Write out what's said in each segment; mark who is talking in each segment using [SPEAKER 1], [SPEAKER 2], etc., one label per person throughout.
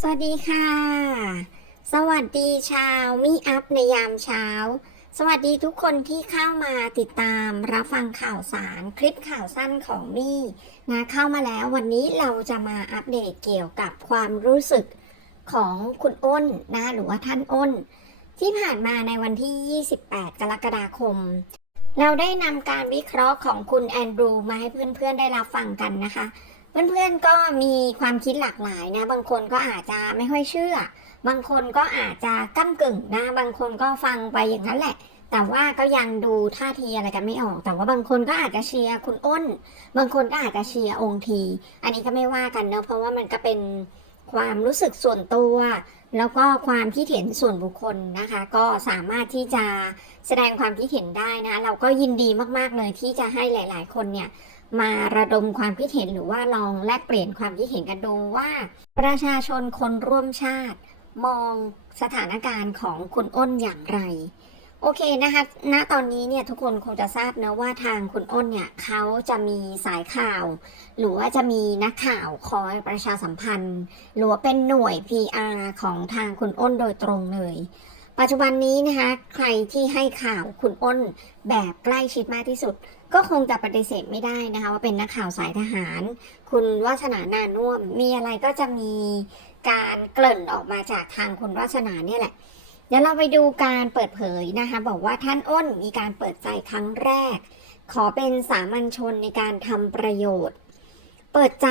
[SPEAKER 1] สวัสดีค่ะ สวัสดีชาวมิอัพในยามเช้า สวัสดีทุกคนที่เข้ามาติดตามรับฟังข่าวสารคลิปข่าวสั้นของมี่นะเข้ามาแล้ววันนี้เราจะมาอัปเดตเกี่ยวกับความรู้สึกของคุณอ้นนะหรือว่าท่านอ้น ที่ผ่านมาในวันที่ 28 กรกฎาคม เราได้นำการวิเคราะห์ของคุณแอนดรูมาให้เพื่อนๆได้รับฟังกันนะคะ เพื่อนๆก็มีความคิดหลากหลายนะ บางคนก็อาจจะไม่ค่อยเชื่อ บางคนก็อาจจะก้ากึ่งนะ บางคนก็ฟังไปอย่างนั้นแหละ แต่ว่าก็ยังดูท่าทีอะไรกันไม่ออก แต่ว่าบางคนก็อาจจะเชียร์คุณอ้น บางคนก็อาจจะเชียร์องค์ที อันนี้ก็ไม่ว่ากันเนอะเพราะว่ามันก็เป็นความรู้สึกส่วนตัว แล้วก็ความคิดเห็นส่วนบุคคลนะคะ ก็สามารถที่จะแสดงความคิดเห็นได้นะ เราก็ยินดีมากๆเลยที่จะให้หลาย ๆ คนเนี่ย มาระดมความคิดเห็นหรือว่าลองแลกเปลี่ยนความคิดเห็นกันดูว่า ประชาชนคนร่วมชาติ มองสถานการณ์ของคุณอ้นอย่างไร โอเคนะคะณตอนนี้เนี่ยทุกคนคงจะทราบนะว่าทางคุณอ้นเนี่ยเขาจะมีสายข่าว หรือว่าจะมีนักข่าวคอยประชาสัมพันธ์ หรือว่าเป็นหน่วย PR ของทางคุณอ้นโดยตรงเลยปัจจุบันนี้นะคะใครที่ให้ข่าวคุณอ้นแบบใกล้ชิดมากที่สุด ก็คงจะปฏิเสธไม่ได้นะคะว่าเป็นนักข่าวสายทหาร คุณวาสนานานุ่วมมีอะไรก็จะมีการเกริ่นออกมาจากทางคุณวาสนาเนี่ยแหละ เดี๋ยวเราไปดูการเปิดเผยนะคะบอกว่าท่านอ้นมีการเปิดใจครั้งแรก ขอเป็นสามัญชนในการทำประโยชน์ เปิดใจ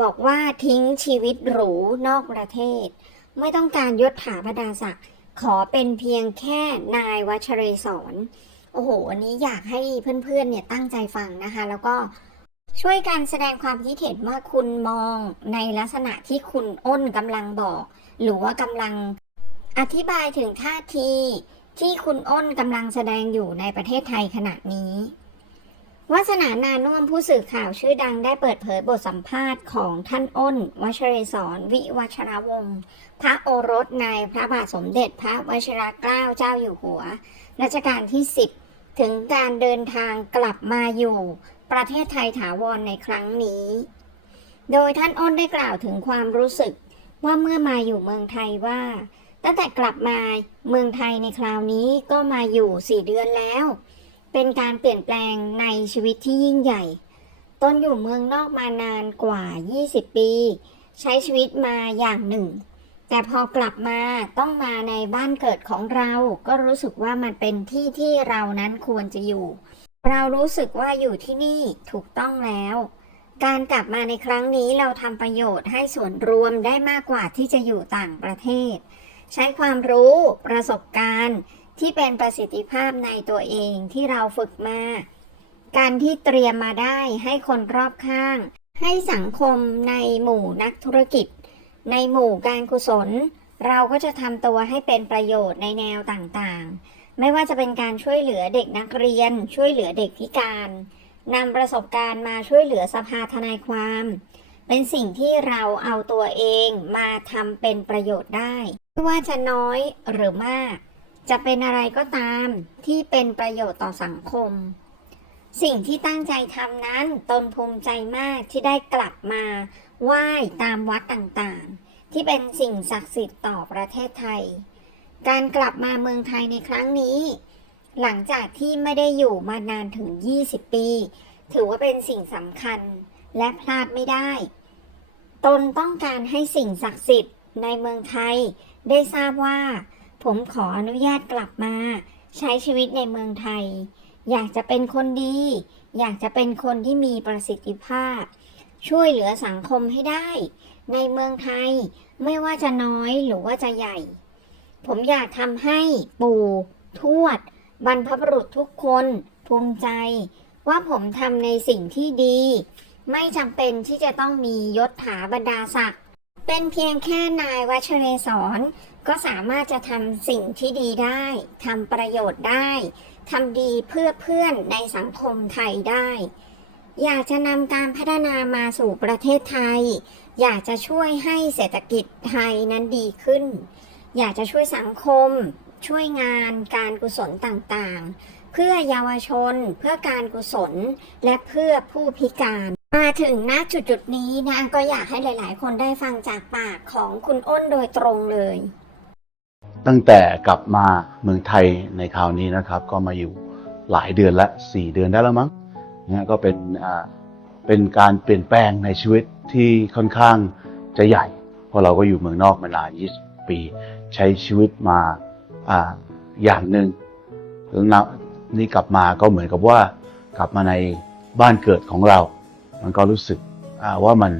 [SPEAKER 1] บอกว่าทิ้งชีวิตหรูนอกประเทศ ไม่ต้องการยศถาบรรดาศักดิ์ขอเป็นเพียงแค่นายวัชเรศร โอ้โหอันนี้อยากให้เพื่อนๆเนี่ยตั้งใจฟังนะคะ แล้วก็ช่วยกันแสดงความคิดเห็นว่าคุณมองในลักษณะที่คุณอ้นกำลังบอก หรือว่ากำลังอธิบายถึงท่าทีที่คุณอ้นกำลังแสดงอยู่ในประเทศไทยขณะนี้วาสนานานุ่มผู้สื่อข่าวชื่อดังได้เปิดเผยบทสัมภาษณ์ของท่านอ้นวชเรศรวิวัชรวงศ์พระโอรสในพระบาทสมเด็จพระวชิรเกล้าเจ้าอยู่หัว รัชกาลที่ 10 ถึงการเดินทางกลับมาอยู่ ประเทศไทยถาวรในครั้งนี้ โดยท่านอ้นได้กล่าวถึงความรู้สึกว่าเมื่อมาอยู่เมืองไทยว่า ตั้งแต่กลับมาเมืองไทยในคราวนี้ก็มาอยู่4เดือนแล้ว เป็นการเปลี่ยนแปลงในชีวิตที่ยิ่งใหญ่ตนอยู่เมืองนอกมานานกว่า 20 ปี ใช้ชีวิตมาอย่างหนึ่ง แต่พอกลับมาต้องมาในบ้านเกิดของเรา ก็รู้สึกว่ามันเป็นที่ที่เรานั้นควรจะอยู่ เรารู้สึกว่าอยู่ที่นี่ถูกต้องแล้ว การกลับมาในครั้งนี้เราทำประโยชน์ให้ส่วนรวมได้มากกว่าที่จะอยู่ต่างประเทศ ใช้ความรู้ประสบการณ์ที่เป็นประสิทธิภาพในตัวเองที่เราฝึกมา การที่เตรียมมาได้ให้คนรอบข้าง ให้สังคมในหมู่นักธุรกิจ ในหมู่การกุศล เราก็จะทำตัวให้เป็นประโยชน์ในแนวต่างๆ ไม่ว่าจะเป็นการช่วยเหลือเด็กนักเรียน ช่วยเหลือเด็กพิการนำประสบการณ์มาช่วยเหลือสภาทนายความ เป็นสิ่งที่เราเอาตัวเองมาทำเป็นประโยชน์ได้ ไม่ว่าจะน้อยหรือมาก จะเป็นอะไรก็ตามที่เป็นประโยชน์ต่อสังคม สิ่งที่ตั้งใจทำนั้นตนภูมิใจมากที่ได้กลับมา ไหว้ตามวัดต่างๆ ที่เป็นสิ่งศักดิ์สิทธิ์ต่อประเทศไทย การกลับมาเมืองไทยในครั้งนี้ หลังจากที่ไม่ได้อยู่มานานถึง 20 ปี ถือว่าเป็นสิ่งสำคัญและพลาดไม่ได้ ตนต้องการให้สิ่งศักดิ์สิทธิ์ในเมืองไทย ได้ทราบว่า ผมขออนุญาตกลับมา ใช้ชีวิตในเมืองไทย อยากจะเป็นคนดี อยากจะเป็นคนที่มีประสิทธิภาพ ช่วยเหลือสังคมให้ได้ ในเมืองไทยไม่ว่าจะน้อยหรือว่าจะใหญ่ ผมอยากทำให้ปู่ทวด บรรพบุรุษทุกคนภูมิใจ ว่าผมทำในสิ่งที่ดี ไม่จำเป็นที่จะต้องมียศถาบรรดาศักดิ์เป็นเพียงแค่นายวัชเรศรก็สามารถจะทำสิ่งที่ดีได้ทำประโยชน์ได้ทำดีเพื่อเพื่อนในสังคมไทยได้ อยากจะนำการพัฒนามาสู่ประเทศไทย อยากจะช่วยให้เศรษฐกิจไทยนั้นดีขึ้น อยากจะช่วยสังคม ช่วยงานการกุศลต่างๆ เพื่อเยาวชน เพื่อการกุศล และเพื่อผู้พิการ มาถึงณจุดจุดๆนี้นะก็อยากให้หลาย ๆ คนได้ฟังจากปากของคุณอ้นโดยตรงเลย
[SPEAKER 2] ตั้งแต่กลับมาเมืองไทยในคราวนี้นะครับ ก็มาอยู่หลายเดือนละสี่เดือนได้แล้วมั้ง นะก็เป็นเป็นการเปลี่ยนแปลงในชีวิตที่ค่อนข้างจะใหญ่ เพราะเราก็อยู่เมืองนอกมานาน 20 ปี ใช้ชีวิตมาออย่างหนึ่งแล้วนี่กลับมาก็เหมือนกับว่ากลับมาในบ้านเกิดของเรา มันก็รู้สึกว่ามัน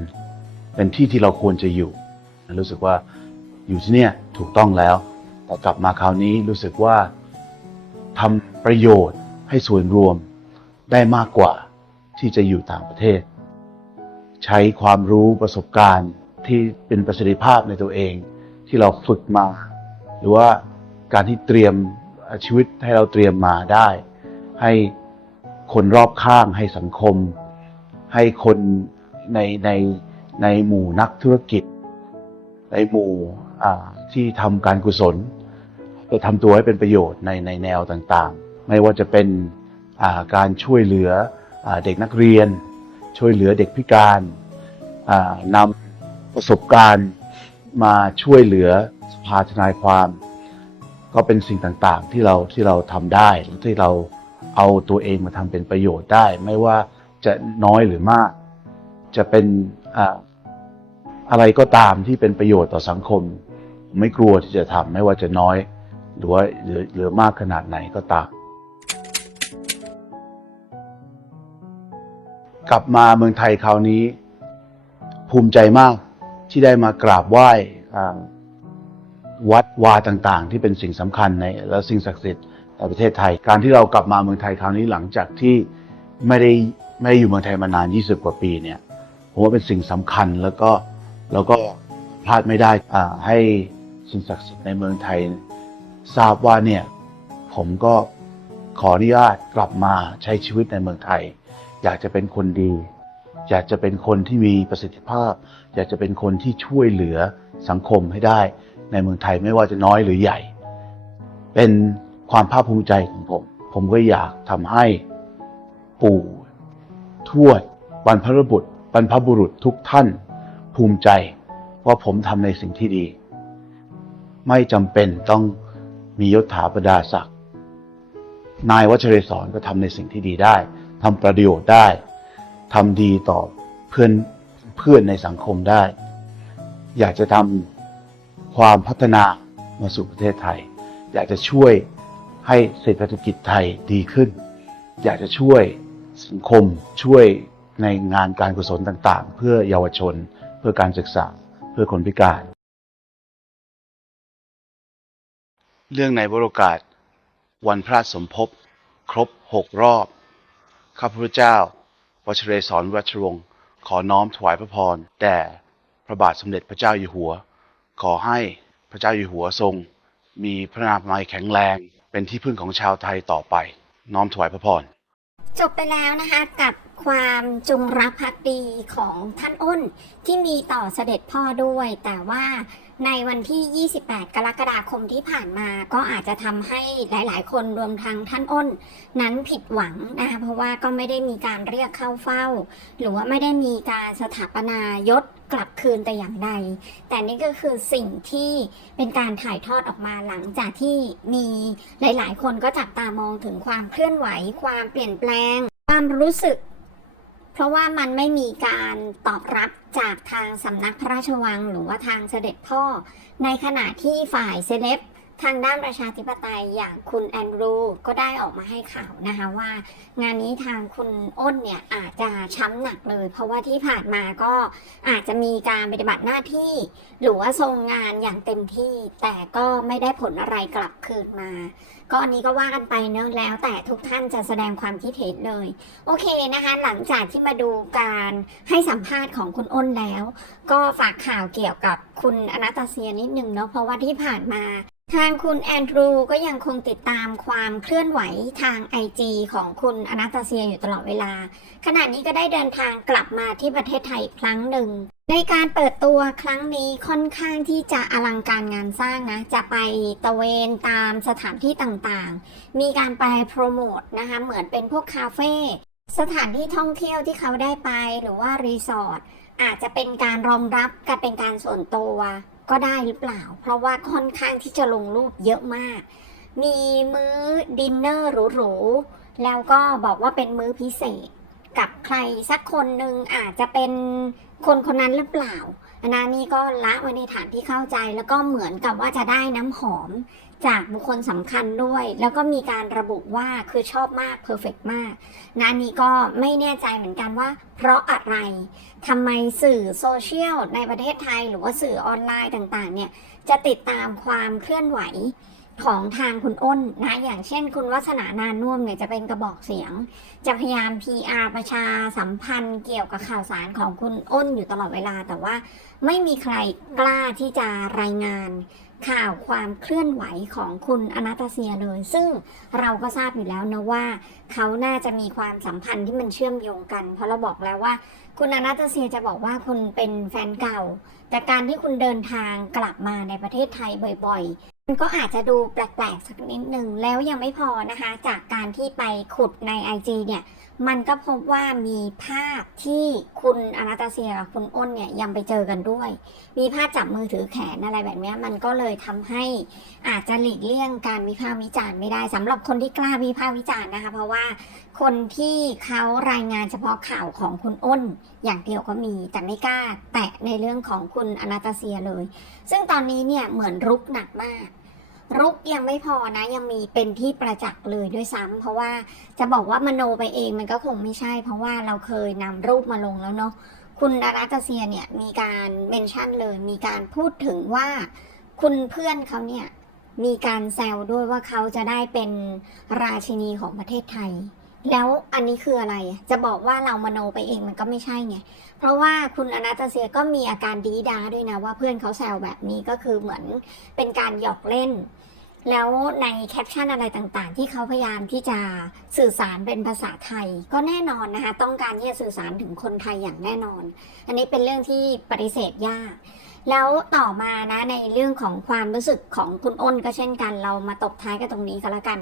[SPEAKER 2] เป็นที่ที่เราควรจะอยู่ รู้สึกว่าอยู่ที่เนี่ยถูกต้องแล้ว แต่กลับมาคราวนี้รู้สึกว่าทำประโยชน์ให้ส่วนรวม ได้มากกว่าที่จะอยู่ต่างประเทศ ใช้ความรู้ประสบการณ์ที่เป็นประสิทธิภาพในตัวเอง ที่เราฝึกมา หรือว่าการที่เตรียมชีวิตให้เราเตรียมมาได้ ให้คนรอบข้างให้สังคม ให้คนในในในหมู่นักธุรกิจ ในหมู่ที่ทำการกุศลไปทำตัวให้เป็นประโยชน์ในในแนวต่างๆ ไม่ว่าจะเป็น การช่วยเหลืออเด็กนักเรียน ช่วยเหลือเด็กพิการนำประสบการณ์มาช่วยเหลือสภาทนายความ ก็เป็นสิ่งต่างๆที่เราที่เราทำได้ที่เราเอาตัวเองมาทำเป็นประโยชน์ได้ ไม่ว่าจะน้อยหรือมาก จะเป็นอะไรก็ตามที่เป็นประโยชน์ต่อสังคม ไม่กลัวที่จะทำไม่ว่าจะน้อย หรือว่าหรือมากขนาดไหนก็ตาม กลับมาเมืองไทยคราวนี้ ภูมิใจมากที่ได้มากราบไหว้วัดวาต่างๆ ที่เป็นสิ่งสำคัญในและสิ่งศักดิ์สิทธิ์ในประเทศไทย การที่เรากลับมาเมืองไทยคราวนี้หลังจากที่ไม่ได้ไม่ได้อยู่เมืองไทยมานาน 20 กว่าปีเนี่ยผมว่าเป็นสิ่งสำคัญแล้วก็แล้วก็พลาดไม่ได้อ่าให้สิ่งศักดิ์สิทธิ์ในเมืองไทย ทราบว่าเนี่ยผมก็ขออนุญาตกลับมาใช้ชีวิตในเมืองไทย อยากจะเป็นคนดี อยากจะเป็นคนที่มีประสิทธิภาพ อยากจะเป็นคนที่ช่วยเหลือสังคมให้ได้ ในเมืองไทยไม่ว่าจะน้อยหรือใหญ่ เป็นความภาคภูมิใจของผม ผมก็อยากทำให้ปู่ทวดบรรพบุรุษบรรพบุรุษทุกท่าน ภูมิใจว่าผมทำในสิ่งที่ดี ไม่จำเป็นต้องมียศถาบรรดาศักดิ์นายวัชเรศรก็ทำในสิ่งที่ดีได้ ทำประโยชน์ได้ทำดีต่อเพื่อนเพื่อนในสังคมได้ อยากจะทำความพัฒนามาสู่ประเทศไทย อยากจะช่วยให้เศรษฐกิจไทยดีขึ้น อยากจะช่วยสังคมช่วยในงานการกุศลต่างๆ เพื่อเยาวชน เพื่อการศึกษาเพื่อคนพิการ เรื่องในวโรกาส วันพระสมภพครบหกรอบ ข้าพเจ้าวชเรศรวัชวงศ์ขอน้อมถวายพระพรแด่พระบาทสมเด็จพระเจ้าอยู่หัว ขอให้พระเจ้าอยู่หัวทรง มีพระนามัยแข็งแรง เป็นที่พึ่งของชาวไทยต่อไป น้อมถวายพระพร
[SPEAKER 1] จบไปแล้วนะคะกับ ความจงรักภักดีของท่านอ้นที่มีต่อเสด็จพ่อด้วย แต่ว่าในวันที่ 28 กรกฎาคมที่ผ่านมาก็อาจจะทำให้หลาย ๆ คนรวมทั้งท่านอ้น นั้นผิดหวังนะคะเพราะว่าก็ไม่ได้มีการเรียกเข้าเฝ้า หรือว่าไม่ได้มีการสถาปนายศกลับคืนแต่อย่างใด แต่นี่ก็คือสิ่งที่เป็นการถ่ายทอดออกมาหลังจากที่มีหลาย ๆ คนก็จับตามองถึงความเคลื่อนไหว ความเปลี่ยนแปลง ความรู้สึก เพราะว่ามันไม่มีการตอบรับจากทางสำนักพระราชวัง หรือว่าทางเสด็จพ่อ ในขณะที่ฝ่ายเซเลบทางด้านประชาธิปไตยอย่างคุณแอนดรูก็ได้ออกมาให้ข่าวนะคะว่า งานนี้ทางคุณอ้นเนี่ยอาจจะช้ำหนักเลย เพราะว่าที่ผ่านมาก็อาจจะมีการปฏิบัติหน้าที่ หรือว่าทรงงานอย่างเต็มที่ แต่ก็ไม่ได้ผลอะไรกลับคืนมา ก็อันนี้ก็ว่ากันไปเนอะแล้วแต่ทุกท่านจะแสดงความคิดเห็นเลย โอเคนะคะ หลังจากที่มาดูการให้สัมภาษณ์ของคุณอ้นแล้ว ก็ฝากข่าวเกี่ยวกับคุณอนาตาเซียนิดนึงเนาะเพราะว่าที่ผ่านมา ทางคุณแอนดรูก็ยังคงติดตามความเคลื่อนไหวทาง IG ของคุณอนาตาเซียอยู่ตลอดเวลา ขณะนี้ก็ได้เดินทางกลับมาที่ประเทศไทยอีกครั้งหนึ่ง ในการเปิดตัวครั้งนี้ค่อนข้างที่จะอลังการงานสร้างนะ จะไปตะเวนตามสถานที่ต่างๆ มีการไปโปรโมทนะคะ เหมือนเป็นพวกคาเฟ่สถานที่ท่องเที่ยวที่เขาได้ไปหรือว่ารีสอร์ทอาจจะเป็นการรองรับการเป็นการส่วนตัว ก็ได้หรือเปล่า เพราะว่าค่อนข้างที่จะลงรูปเยอะมาก มีมื้อดินเนอร์หรูๆแล้วก็บอกว่าเป็นมื้อพิเศษ กับใครสักคนหนึ่งอาจจะเป็น คนคนนั้นหรือเปล่าอันนั้นนี่ก็ละไว้ในฐานที่เข้าใจ แล้วก็เหมือนกับว่าจะได้น้ำหอมจากบุคคลสำคัญด้วย แล้วก็มีการระบุว่าคือชอบมากเพอร์เฟกมากนะอันนี้ก็ไม่แน่ใจเหมือนกันว่า เพราะอะไรทำไมสื่อโซเชียลในประเทศไทย หรือว่าสื่อออนไลน์ต่างๆเนี่ยจะติดตามความเคลื่อนไหว ของทางคุณอ้นนะอย่างเช่น คุณวัฒนานานุ่มเนี่ยจะเป็นกระบอกเสียง จะพยายาม PR ประชาสัมพันธ์เกี่ยวกับข่าวสารของคุณอ้นอยู่ตลอดเวลา แต่ว่าไม่มีใครกล้าที่จะรายงานข่าวความเคลื่อนไหวของคุณอนาตาเซียเลย ซึ่งเราก็ทราบอยู่แล้วนะว่า เขาน่าจะมีความสัมพันธ์ที่มันเชื่อมโยงกัน เพราะเราบอกแล้วว่า คุณอนาตาเซียจะบอกว่าคุณเป็นแฟนเก่า แต่การที่คุณเดินทางกลับมาในประเทศไทยบ่อย มันก็อาจจะดูแปลกๆสักนิดหนึ่งแล้วยังไม่พอนะคะ จากการที่ไปขุดใน IG เนี่ยมันก็พบว่ามีภาพที่คุณอนาตาเซียกับคุณอ้นเนี่ยยังไปเจอกันด้วย มีภาพจับมือถือแขนอะไรแบบนี้มันก็เลยทำให้อาจจะหลีกเลี่ยงการวิพากษ์วิจารณ์ไม่ได้สำหรับคนที่กล้าวิพากษ์วิจารณ์นะคะ เพราะว่าคนที่เขารายงานเฉพาะข่าวของคุณอ้น อย่างเดียวก็มี แต่ไม่กล้าแตะในเรื่องของคุณอนาตาเซียเลย ซึ่งตอนนี้เนี่ยเหมือนรุกหนักมาก รุกยังไม่พอนะยังมีเป็นที่ประจักษ์เลยด้วยซ้ำเพราะว่าจะบอกว่ามโนไปเองมันก็คงไม่ใช่ เพราะว่าเราเคยนำรูปมาลงแล้วเนาะคุณอาราตาเซียเนี่ยมีการเมนชั่นเลย มีการพูดถึงว่าคุณเพื่อนเขาเนี่ยมีการแซวด้วยว่าเขาจะได้เป็นราชินีของประเทศไทย แล้วอันนี้คืออะไรจะบอกว่าเรามโนไปเองมันก็ไม่ใช่ไงเพราะว่าคุณอนาตาเซียก็มีอาการดีดาด้วยนะว่าเพื่อนเขาแซวแบบนี้ก็คือเหมือนเป็นการหยอกเล่น แล้วในแคปชั่นอะไรต่างๆ ที่เขาพยายามที่จะสื่อสารเป็นภาษาไทย ก็แน่นอนนะคะต้องการที่จะสื่อสารถึงคนไทยอย่างแน่นอน อันนี้เป็นเรื่องที่ปฏิเสธยากแล้วต่อมานะในเรื่องของความรู้สึกของคุณอ้นก็เช่นกัน เรามาตบท้ายกันตรงนี้ก็แล้วกัน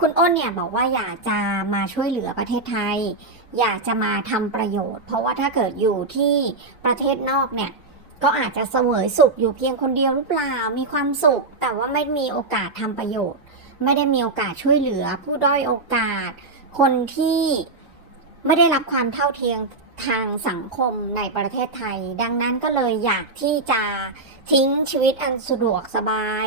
[SPEAKER 1] คุณอ้นเนี่ยบอกว่าอยากจะมาช่วยเหลือประเทศไทย อยากจะมาทำประโยชน์ เพราะว่าถ้าเกิดอยู่ที่ประเทศนอกเนี่ยก็อาจจะเสวยสุขอยู่เพียงคนเดียวหรือเปล่า มีความสุข แต่ว่าไม่มีโอกาสทำประโยชน์ ไม่ได้มีโอกาสช่วยเหลือ ผู้ด้อยโอกาส คนที่ไม่ได้รับความเท่าเทียมทางสังคมในประเทศไทย ดังนั้นก็เลยอยากที่จะทิ้งชีวิตอันสะดวกสบาย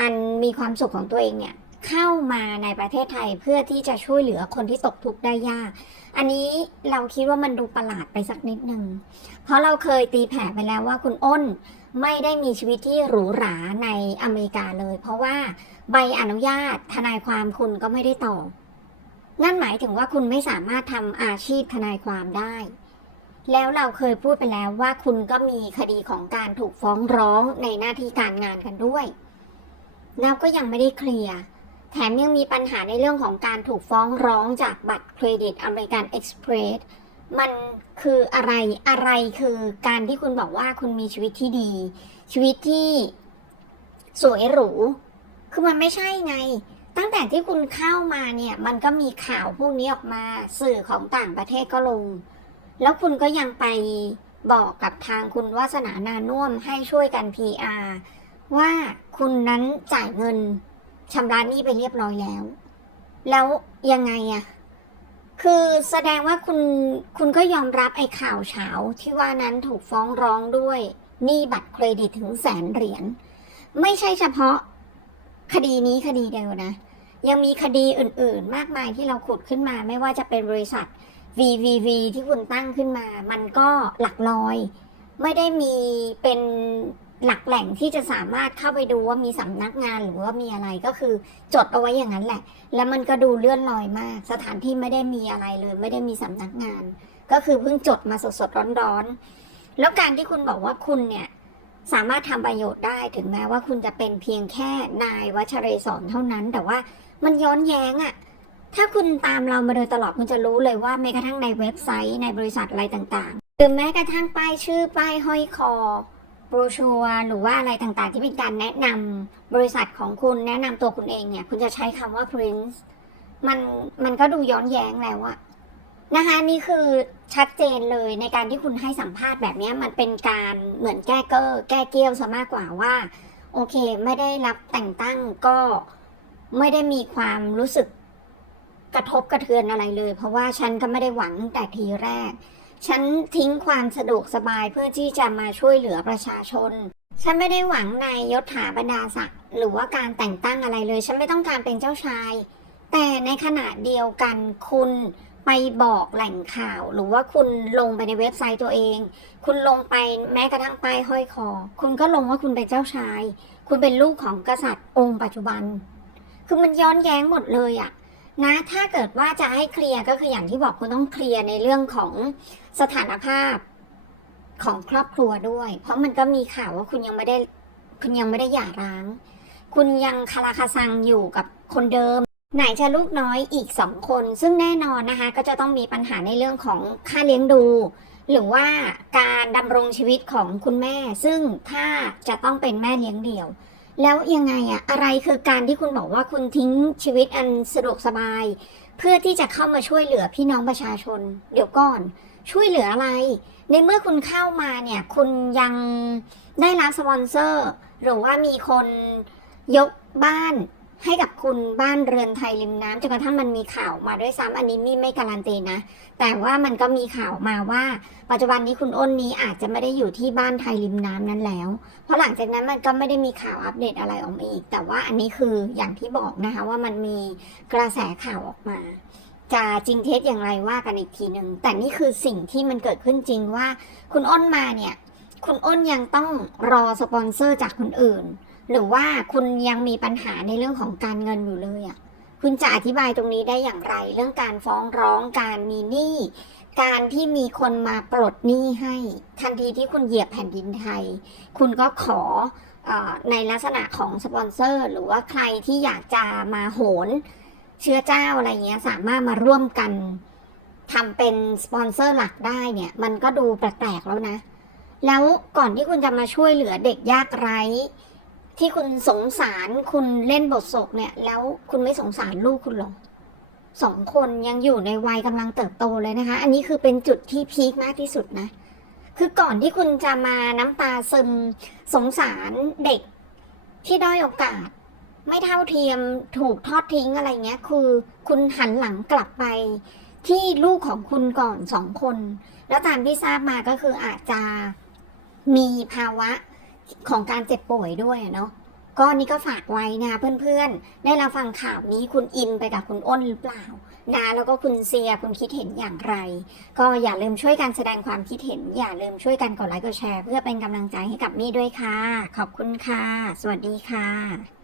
[SPEAKER 1] อันมีความสุขของตัวเองเนี่ย เข้ามาในประเทศไทยเพื่อที่จะช่วยเหลือคนที่ตกทุกข์ได้ยาก อันนี้เราคิดว่ามันดูประหลาดไปสักนิดหนึ่งเพราะเราเคยตีแผ่ไปแล้วว่าคุณอ้นไม่ได้มีชีวิตที่หรูหราในอเมริกาเลย เพราะว่าใบอนุญาตทนายความคุณก็ไม่ได้ต่อ นั่นหมายถึงว่าคุณไม่สามารถทำอาชีพทนายความได้แล้วเราเคยพูดไปแล้วว่าคุณก็มีคดีของการถูกฟ้องร้องในหน้าที่การงานกันด้วย แล้วก็ยังไม่ได้เคลียร์ แถมยังมีปัญหาในเรื่องของการถูกฟ้องร้องจากบัตรเครดิตอเมริกันเอ็กซ์เพรสมันคืออะไรอะไรคือการที่คุณบอกว่าคุณมีชีวิตที่ดี ชีวิตที่สวยหรู คือมันไม่ใช่ไง ตั้งแต่ที่คุณเข้ามาเนี่ย มันก็มีข่าวพวกนี้ออกมาสื่อของต่างประเทศก็ลง แล้วคุณก็ยังไปบอกกับทางคุณวาสนานานุ่มให้ช่วยกัน PR ว่าคุณนั้นจ่ายเงิน ชำระหนี้ไปเรียบร้อยแล้ว แล้วยังไงอะคือแสดงว่าคุณคุณก็ยอมรับไอ้ข่าวเช้าที่ว่านั้นถูกฟ้องร้องด้วยหนี้บัตรเครดิตถึงแสนเหรียญไม่ใช่เฉพาะคดีนี้คดีเดียวนะ ยังมีคดีอื่น ๆ มากมายที่เราขุดขึ้นมา ไม่ว่าจะเป็นบริษัท VVV ที่คุณตั้งขึ้นมา มันก็หลักร้อย ไม่ได้มีเป็น หลักแหล่งที่จะสามารถเข้าไปดูว่ามีสำนักงานหรือว่ามีอะไรก็คือจดเอาไว้อย่างนั้นแหละ แล้วมันก็ดูเลื่อนลอยมาก สถานที่ไม่ได้มีอะไรเลย ไม่ได้มีสำนักงาน ก็คือเพิ่งจดมาสดๆร้อนๆ แล้วการที่คุณบอกว่าคุณเนี่ยสามารถทำประโยชน์ได้ถึงแม้ว่าคุณจะเป็นเพียงแค่นายวัชเรศรเท่านั้น แต่ว่ามันย้อนแย้งอะถ้าคุณตามเรามาโดยตลอดคุณจะรู้เลยว่าแม้กระทั่งในเว็บไซต์ในบริษัทอะไรต่างๆหรือแม้กระทั่งป้ายชื่อป้ายห้อยคอ โบรชัวหรือว่าอะไรต่างๆ ที่เป็นการแนะนำบริษัทของคุณแนะนำตัวคุณเองเนี่ย คุณจะใช้คำว่า Prince มันมันก็ดูย้อนแย้งแล้วอะนะคะ นี่คือชัดเจนเลยในการที่คุณให้สัมภาษณ์แบบนี้มันเป็นการเหมือนแก้เกอร์แก้เกี้ยวซะมากกว่าว่า โอเค ไม่ได้รับแต่งตั้งก็ไม่ได้มีความรู้สึกกระทบกระเทือนอะไรเลย เพราะว่าฉันก็ไม่ได้หวังตั้งแต่ทีแรก ฉันทิ้งความสะดวกสบายเพื่อที่จะมาช่วยเหลือประชาชน ฉันไม่ได้หวังในยศถาบรรดาศักดิ์หรือว่าการแต่งตั้งอะไรเลย ฉันไม่ต้องการเป็นเจ้าชาย แต่ในขณะเดียวกันคุณไปบอกแหล่งข่าว หรือว่าคุณลงไปในเว็บไซต์ตัวเอง คุณลงไปแม้กระทั่งป้ายห้อยคอ คุณก็ลงว่าคุณเป็นเจ้าชาย คุณเป็นลูกของกษัตริย์องค์ปัจจุบัน คือมันย้อนแย้งหมดเลยอะนะ ถ้าเกิดว่าจะให้เคลียร์ก็คืออย่างที่บอกคุณต้องเคลียร์ในเรื่องของ สถานภาพของครอบครัวด้วย เพราะมันก็มีข่าวว่าคุณยังไม่ได้ คุณยังไม่ได้หย่าร้าง คุณยังคาราคาซังอยู่กับคนเดิม ไหนจะลูกน้อยอีกสองคน ซึ่งแน่นอนนะคะ ก็จะต้องมีปัญหาในเรื่องของค่าเลี้ยงดู หรือว่าการดำรงชีวิตของคุณแม่ ซึ่งถ้าจะต้องเป็นแม่เลี้ยงเดี่ยว แล้วยังไงอะอะไรคือการที่คุณบอกว่าคุณทิ้งชีวิตอันสะดวกสบาย เพื่อที่จะเข้ามาช่วยเหลือพี่น้องประชาชน เดี๋ยวก่อน ช่วยเหลืออะไร ในเมื่อคุณเข้ามาเนี่ย คุณยังได้รับสปอนเซอร์ หรือว่ามีคนยกบ้านให้กับคุณบ้านเรือนไทยริมน้ำจนกระทั่งมันมีข่าวมาด้วยซ้ำอันนี้มีไม่การันตีนะ แต่ว่ามันก็มีข่าวมาว่า ปัจจุบันนี้คุณอ้นนี้อาจจะไม่ได้อยู่ที่บ้านไทยริมน้ำนั้นแล้ว เพราะหลังจากนั้นมันก็ไม่ได้มีข่าวอัปเดตอะไรออกมาอีก แต่ว่าอันนี้คืออย่างที่บอกนะคะว่ามันมีกระแสข่าวออกมา จะจริงเท็จอย่างไรว่ากันอีกทีหนึ่งแต่นี่คือสิ่งที่มันเกิดขึ้นจริงว่า คุณอ้นมาเนี่ย คุณอ้นยังต้องรอสปอนเซอร์จากคนอื่น หรือว่าคุณยังมีปัญหาในเรื่องของการเงินอยู่เลยอะ่ะคุณจะอธิบายตรงนี้ได้อย่างไร เรื่องการฟ้องร้องการมีหนี้การที่มีคนมาปลดหนี้ให้ ทันทีที่คุณเหยียบแผ่นดินไทย คุณก็ขออในลักษณะของสปอนเซอร์ หรือว่าใครที่อยากจะมาโหน เชื้อเจ้าอะไรเงี้ยสามารถมาร่วมกันทำเป็นสปอนเซอร์หลักได้เนี่ย มันก็ดูแปลกๆแล้วนะ แล้วก่อนที่คุณจะมาช่วยเหลือเด็กยากไร้ ที่คุณสงสารคุณเล่นบทศกเนี่ย แล้วคุณไม่สงสารลูกคุณหรอสองคนยังอยู่ในวัยกำลังเติบโตเลยนะคะ อันนี้คือเป็นจุดที่พีคมากที่สุดนะ คือก่อนที่คุณจะมาน้ำตาซึมสงสารเด็กที่ด้อยโอกาส ไม่เท่าเทียมถูกทอดทิ้งอะไรเงี้ย คือคุณหันหลังกลับไปที่ลูกของคุณก่อนสองคน แล้วตามที่ทราบมาก็คืออาจจะมีภาวะของการเจ็บป่วยด้วยเนาะก็นี่ก็ฝากไว้นะคะเพื่อนๆ ได้รับฟังข่าวนี้คุณอินไปกับคุณอ้นหรือเปล่านะแล้วก็คุณเซียคุณคิดเห็นอย่างไร ก็อย่าลืมช่วยกันแสดงความคิดเห็น อย่าลืมช่วยกันกดไลค์กดแชร์ เพื่อเป็นกำลังใจให้กับมี่ด้วยค่ะ ขอบคุณค่ะ สวัสดีค่ะ